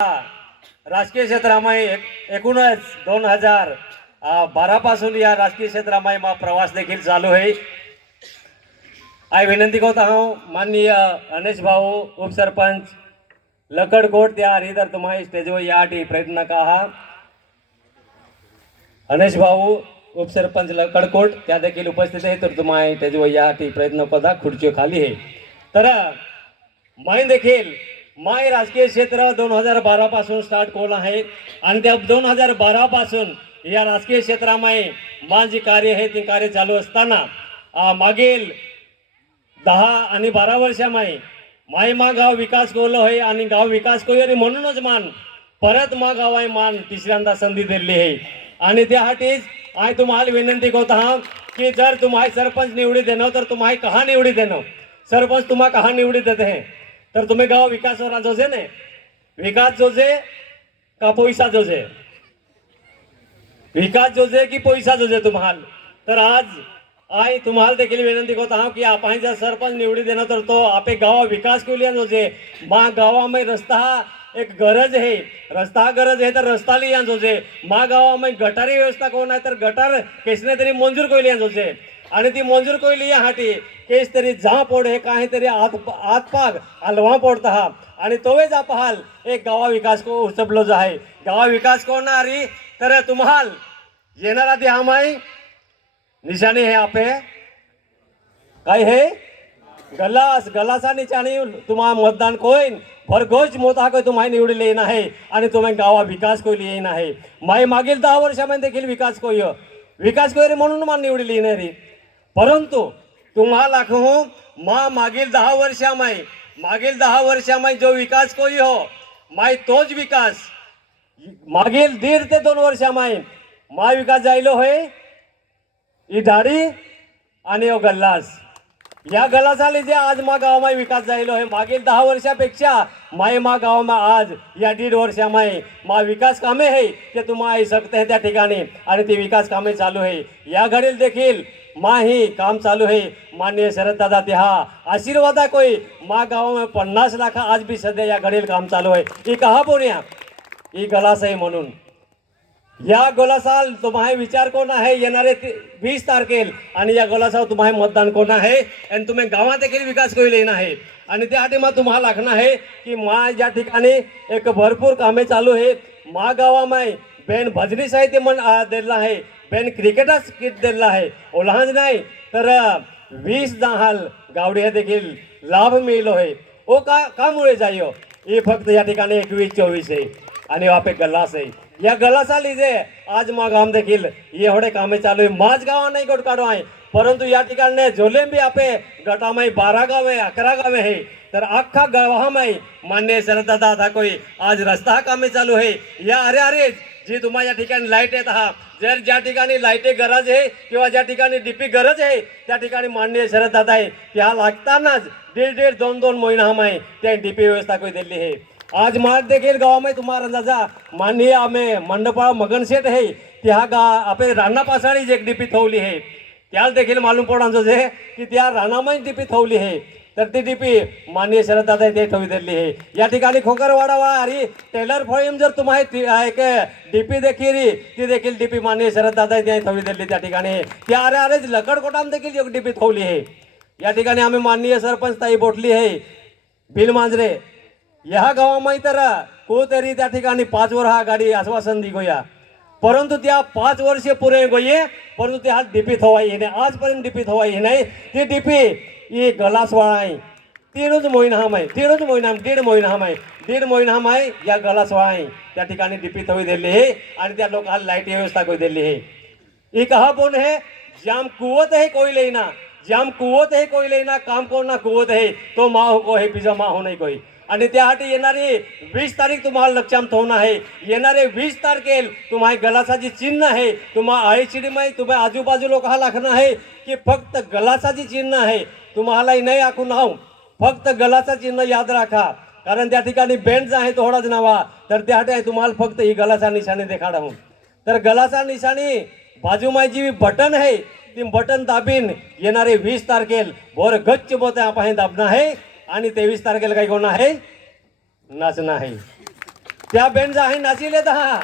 राजकीय क्षेत्रामध्ये एकूणच दोन हजार बारा पासून या राजकीय क्षेत्रामध्ये मा प्रवास देखील चालू आहे. आय विनंती करत आहो माननीय अनेश भाऊ उपसरपंच लकडकोट त्या हरिधर तुम्हाला स्टेजवर यासाठी प्रयत्न का आहात अनेश भाऊ उपसरपंच लकडकोट त्या देखील उपस्थित आहे तर तुम्हाला स्टेजवर यासाठी प्रयत्न करता खुर्ची खाली आहे. तर माय देखील माय राजकीय क्षेत्र दोन हजार बारा पासून स्टार्ट केलं आहे? आणि त्या दोन हजार बारा पासून या राजकीय क्षेत्रामध्ये माझे कार्य आहे ते कार्य चालू असताना मागील दहा आणि बारा वर्षामध्ये माय मा गाव विकास कोलो आहे आणि गाव विकास कोय आणि म्हणूनच मान परत मा गाव आहे मान तिसऱ्यांदा संधी दिली आहे. आणि त्यासाठीच आय तुम्हाला विनंती करत आहात की जर तुम्हाला सरपंच निवडी देणं तर तुम्हाला कहा निवडी देणं? सरपंच तुम्हाला कहा निवडी देते है तर तुम्ही गाव विकासवर जोजे ने विकास जोजे का पैसा जोजे विकास जोजे की पैसा जोजे तुम्हाला? तर आज आई तुम्हाला देखील विनंती करत आहोत की आपण जर सरपंच निवडी देणार तर तो आपे गावा विकास केली जोजे मा गावामध्ये रस्ता हा एक गरज आहे. रस्ता हा गरज आहे तर रस्ता लिया जोजे मा गावामध्ये गटारी व्यवस्था कोण आहे तर गटार केसने तरी मंजूर केली जोजे आणि ती मंजूर कोयली हाटी. केस तरी जा पोड हे काहीतरी आत आतपाग हलवा पोडता हा. आणि तोवे जा पहाल एक गावा विकास को उचपलो जो आहे गावा विकास कोणारी तर तुम्हाला. येणारा ती आमाई निशाणी हे आपे. काय हे? गलास गलासा निशाणी तुम्हा मतदान कोईन. भरघोष मोता को तुम्हाला निवडले येईन आहे आणि तुम्ही गावा विकास कोयली येईन आहे माय मागील दहा वर्षामध्ये देखील विकास कोय विकास कोयरे म्हणून मा निवडली येणारी परंतु तुम्हाला कहू मा मागील दहा वर्षामध्ये मागील दहा वर्षामध्ये जो विकास कोई हो माय तोच विकास. मागील दीड ते दोन वर्षामाई मा विकास जायलो होय ही दाढी आणि हो गल्लास. या गल्लासा लिजे आज मा गावामध्ये विकास जायलो हे मागील दहा वर्षापेक्षा माय मा गावामा आज या दीड वर्षामाय मा विकास कामे हे ते तुम्हाला आई सकते आहे त्या ठिकाणी. आणि ती विकास कामे चालू आहे या घडील देखील मा ही काम चालू आहे माननीय शरद दादा आशीर्वाद कोई। मा में पन्नास लाख आज बी सध्या या घडील काम चालू आहे ही कहा बोन्या ही गलास आहे म्हणून। या गोलासाल तुम्हाला विचार कोण आहे? येणारे ते- वीस तारखेल आणि या गोलासावर तुम्हाला मतदान कोण आहे? आणि तुम्ही गावात देखील विकास करू येणं आहे आणि त्यासाठी मग तुम्हाला लागणं आहे की मा ज्या ठिकाणी एक भरपूर कामे चालू आहेत मा गावामध्ये बेन भजनी साहित्य म्हण आ, दिलं आहे बेन क्रिकेटच किट दिलं आहे. ओलांज नाही तर वीस दहाल गावडे हे देखील लाभ मिळलो आहे. ओ का कामुळे जायो हे फक्त या ठिकाणी एकवीस चोवीस आहे. आणि वापे गल्लास आहे. या गलासा लिजे आज मा गाम देखील एवढे कामे चालू आहे. माझ गावा नाही गोट काढू आहे. परंतु या ठिकाणी झोलेंबी आपे गटामाई बारा गाव आहे अकरा गावे आहे. तर अख्खा गावामाई मान्य शरदा दादा कोई आज रस्ता कामे चालू आहे. या अरे अरे जी तुम्हाला या ठिकाणी लाइट येत आहात जर ज्या ठिकाणी लाईटे गरज आहे किंवा ज्या ठिकाणी डीपी गरज आहे त्या ठिकाणी माननीय शरद दादा आहे. त्या लागतानाच दीड दीड दोन दोन महिना हम आहे त्या डीपी व्यवस्था कोई दिली आहे. आज मार देखील गावामध्ये तुम्हाला अंदाजा माननीय आम्ही मंडपाळ मगनशेठ आहे. त्या गा आपे राणा पासाळी एक डीपी थवली आहे. त्याला देखील मालूम पडांचं जे की त्या रानामध्ये डीपी थवली आहे. तर ती डीपी माननीय शरददादा ते ठेवी दिली आहे. या ठिकाणी खोकरवाडावा अरे टेलर फॉईम जर तुम्हाला ती- एक डीपी देखील ती देखील डीपी माननीय शरददादा ते ठेवी दिली त्या ठिकाणी. ती अरे अरेच लकडकोटाम देखील एक डीपी थवली आहे. या ठिकाणी आम्ही माननीय सरपंच ताई बोटली आहे. बिल मांजरे ह्या गावामध्ये तर कोतरी त्या ठिकाणी पाच वर हा गाडी आश्वासन दी गोया परंतु त्या पाच वर्षे पुरे गोये परंतु त्या डीपी थवाई नाही आजपर्यंत डीपी थवाई नाही. ती डीपी ही। गलासवाळा आहे तेरच मोहिनहाम आहे तेरच मोहिनहाम दीड मोहिनहाम आहे दीड मोहिनहाम आहे या गलासवाळा आहे त्या ठिकाणी डीपी थवी दिली हे आणि त्या लोकांना लाइट व्यवस्था कोई दिली हे। एक हा बोन है? जाम कुवत है कोई लेना जाम कुवत है कोई लेना काम कोण ना कुवत है तो मा हो को है पिझा मा हो नाही कोई। आणि त्यासाठी येणारी वीस तारीख तुम्हाला लक्षात ठेवणं आहे. येणारे वीस तारखेल तुम्हाला गलासाची चिन्ह आहे. तुम्हाला आळीचिडी माही तुम्हाला आजूबाजू लोक हा लागणं आहे की फक्त गलासाची चिन्ह आहे. तुम्हालाही नाही आखू नाव. फक्त गलाचा चिन्ह याद राखा. कारण त्या ठिकाणी बेंड आहे थोडाच नावा. तर त्यासाठी तुम्हाला फक्त ही गलाचा निशाणी देखाडा तर गलाचा निशाणी बाजूमाय जी बटन आहे. ती बटन दाबीन येणारे वीस तारखेल. भोर गच्च बोत आपण दाबणं आहे. आणि तेवीस तारखेला काही कोण आहे? नाचणं आहे त्या बेन आहे नाचिले दहा.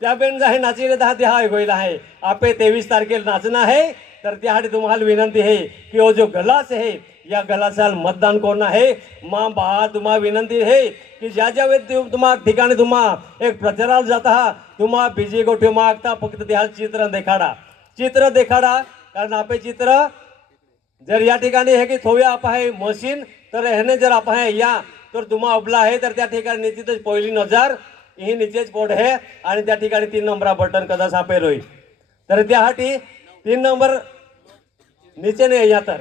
त्या बेन आहे नाचिले दहा ते हा गोयला आहे. आपे तेवीस तारखेला नाचणं आहे तर त्यासाठी तुम्हाला विनंती आहे की ओ जो गलास आहे या गलासाला मतदान कोण आहे? मा बा तुम्हाला विनंती आहे की ज्या ज्या वेळी तुम्हा ठिकाणी तुम्हा एक प्रचाराला जात आहात तुम्हा बीजे गोष्टी मागता फक्त त्या चित्र देखाडा. चित्र देखाडा. कारण आपे चित्र जर या ठिकाणी हे की थोव्या आप आहे मशीन तर ह्याने जर आप या तर तुम्हा अबला आहे तर त्या ठिकाणी निश्चितच पहिली नजर ही निचेच पोट आहे आणि त्या ठिकाणी तीन नंबरा बटन कदा सापेल होईल. तर त्यासाठी तीन नंबर नीचे नाही या तर.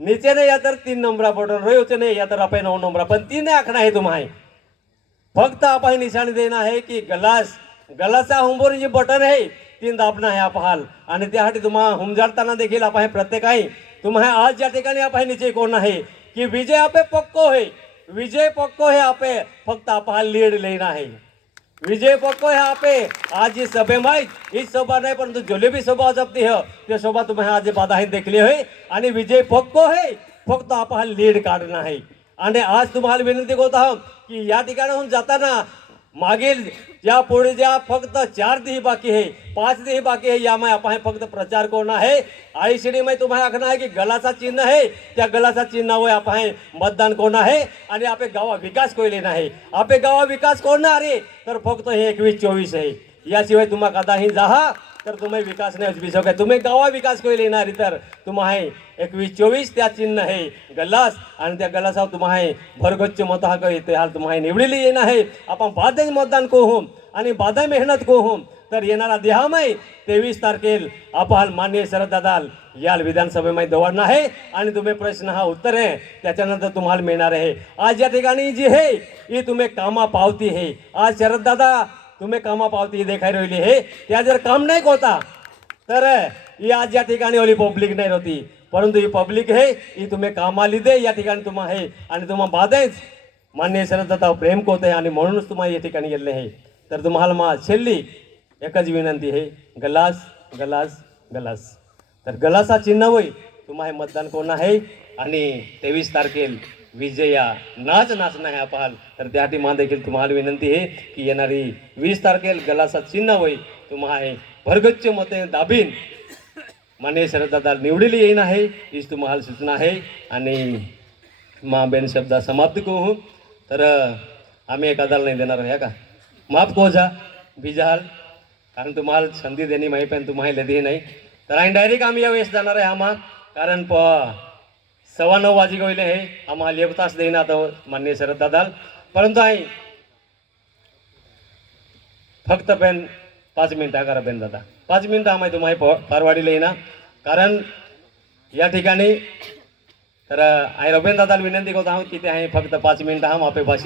नीचे नाही या तर तीन नंबरा बटन रोयचे नाही या तर आपण नऊ नंबरा पण तीन आखणं आहे तुम्हाला फक्त आपण निशाणी देणं आहे की गलास गलासा हुंबोर जी बटन आहे तीन दाबणं आहे आपहाल. आणि त्यासाठी तुम्हाला हुमजाडताना देखील आपण प्रत्येक आहे तुम्हाला आज ज्या ठिकाणी आपण निश्चय कोण आहे की विजय आपे पक्को हे। विजय पक्को हे आपे फक्त आपहाल लीड लेणं आहे विजय पक्को है आपे आज ही सभे माहीत ही सभा नाही परंतु जोली भी सभा जपती है त्या सभा तुम्ही आज बाधाही देखली होय आणि विजय पक्को है फक्त आपण लीड काढणं आहे आणि आज तुम्हाला विनंती करत आहोत की या ठिकाणाहून जाताना मागील या पुढे ज्या फक्त चार दिही बाकी आहे पाच दिही बाकी आहे यामुळे आपण फक्त प्रचार करणं आहे. आई श्रीमय तुम्हाला आखणं आहे की गलाचा चिन्ह आहे. त्या गलाचा चिन्हावर आपण मतदान कोण आहे. आणि आपले गावा विकास कोयले नाही. आपले गावा विकास कोण आहे तर फक्त हे एकवीस चोवीस आहे. याशिवाय तुम्हा कदाही जाहा तर तुम्ही विकास नाही उजवी काय तुम्ही गावा विकास कोयले येणार तर तुम्हा एकवीस चोवीस त्या चिन्ह आहे गल्लास. आणि त्या गल्लासावर तुम्हा भरगच्च मत हा येते. हाल तुम्हा निवडलेली येणार आहे आपण बाध मतदान कोहूम आणि बाधा मेहनत कोहूम तर येणारा देहामय तेवीस तारखेल आपण मान्य शरद दादाल याल विधानसभेमध्ये दौडणं आहे. आणि तुम्ही प्रश्न हा उत्तर आहे. त्याच्यानंतर तुम्हाला मिळणार आहे. आज या ठिकाणी जी आहे ही तुम्ही कामा पावती आहे आज शरद दादा तुम्ही कामा पावती देखाई राहिली. हे त्या जर काम नाही होता तर ही आज या ठिकाणी ओली पब्लिक नाही होती परंतु ही पब्लिक हे ही तुम्ही कामा लिदे या ठिकाणी तुम्हा हे आणि तुम्हा बाधेच. मान्य शरदत्ता प्रेम कोत आहे आणि म्हणूनच तुम्हाला या ठिकाणी गेले हे. तर तुम्हाला मा छेल्ली एकच विनंती आहे गलास गलास गलास. तर गलासा चिन्ह होई तुम्हा हे मतदान कोण आहे? आणि तेवीस तारखेल विजया नाच नाचना ह्या पाहाल. तर त्या मा देखील तुम्हाला विनंती आहे की येणारी वीस तारखेल गलासा चिन्ह होई तुम्हा हे भरगच्च मते दाबीन. माने शरददादा निवडली येईन आहे हीच तुम्हाला सूचना आहे. आणि मा बेन शब्दा समाप्त करू. तर आम्ही एखाद्याला नाही देणार आहे का? माफ को जा बिजाल कारण तुम्हाला संधी देणी माही पण तुम्हाला लधी नाही. तर आणि डायरेक्ट आम्ही यावेळेस जाणार आहे आम्हा कारण प सव्वा नऊ वाजी गवले हे. आम्हाला एक तास देईन आता मान्य शरद दादाल परंतु आई फक्त पेन पाच मिनटं करा पेन दादा. पाच मिनटं आम्ही तुम्हाला फारवाडीला येईना. कारण या ठिकाणी तर आई रबेन दादाला विनंती करत आहोत की ते आहे फक्त पाच मिनिटं हा मापे भाषण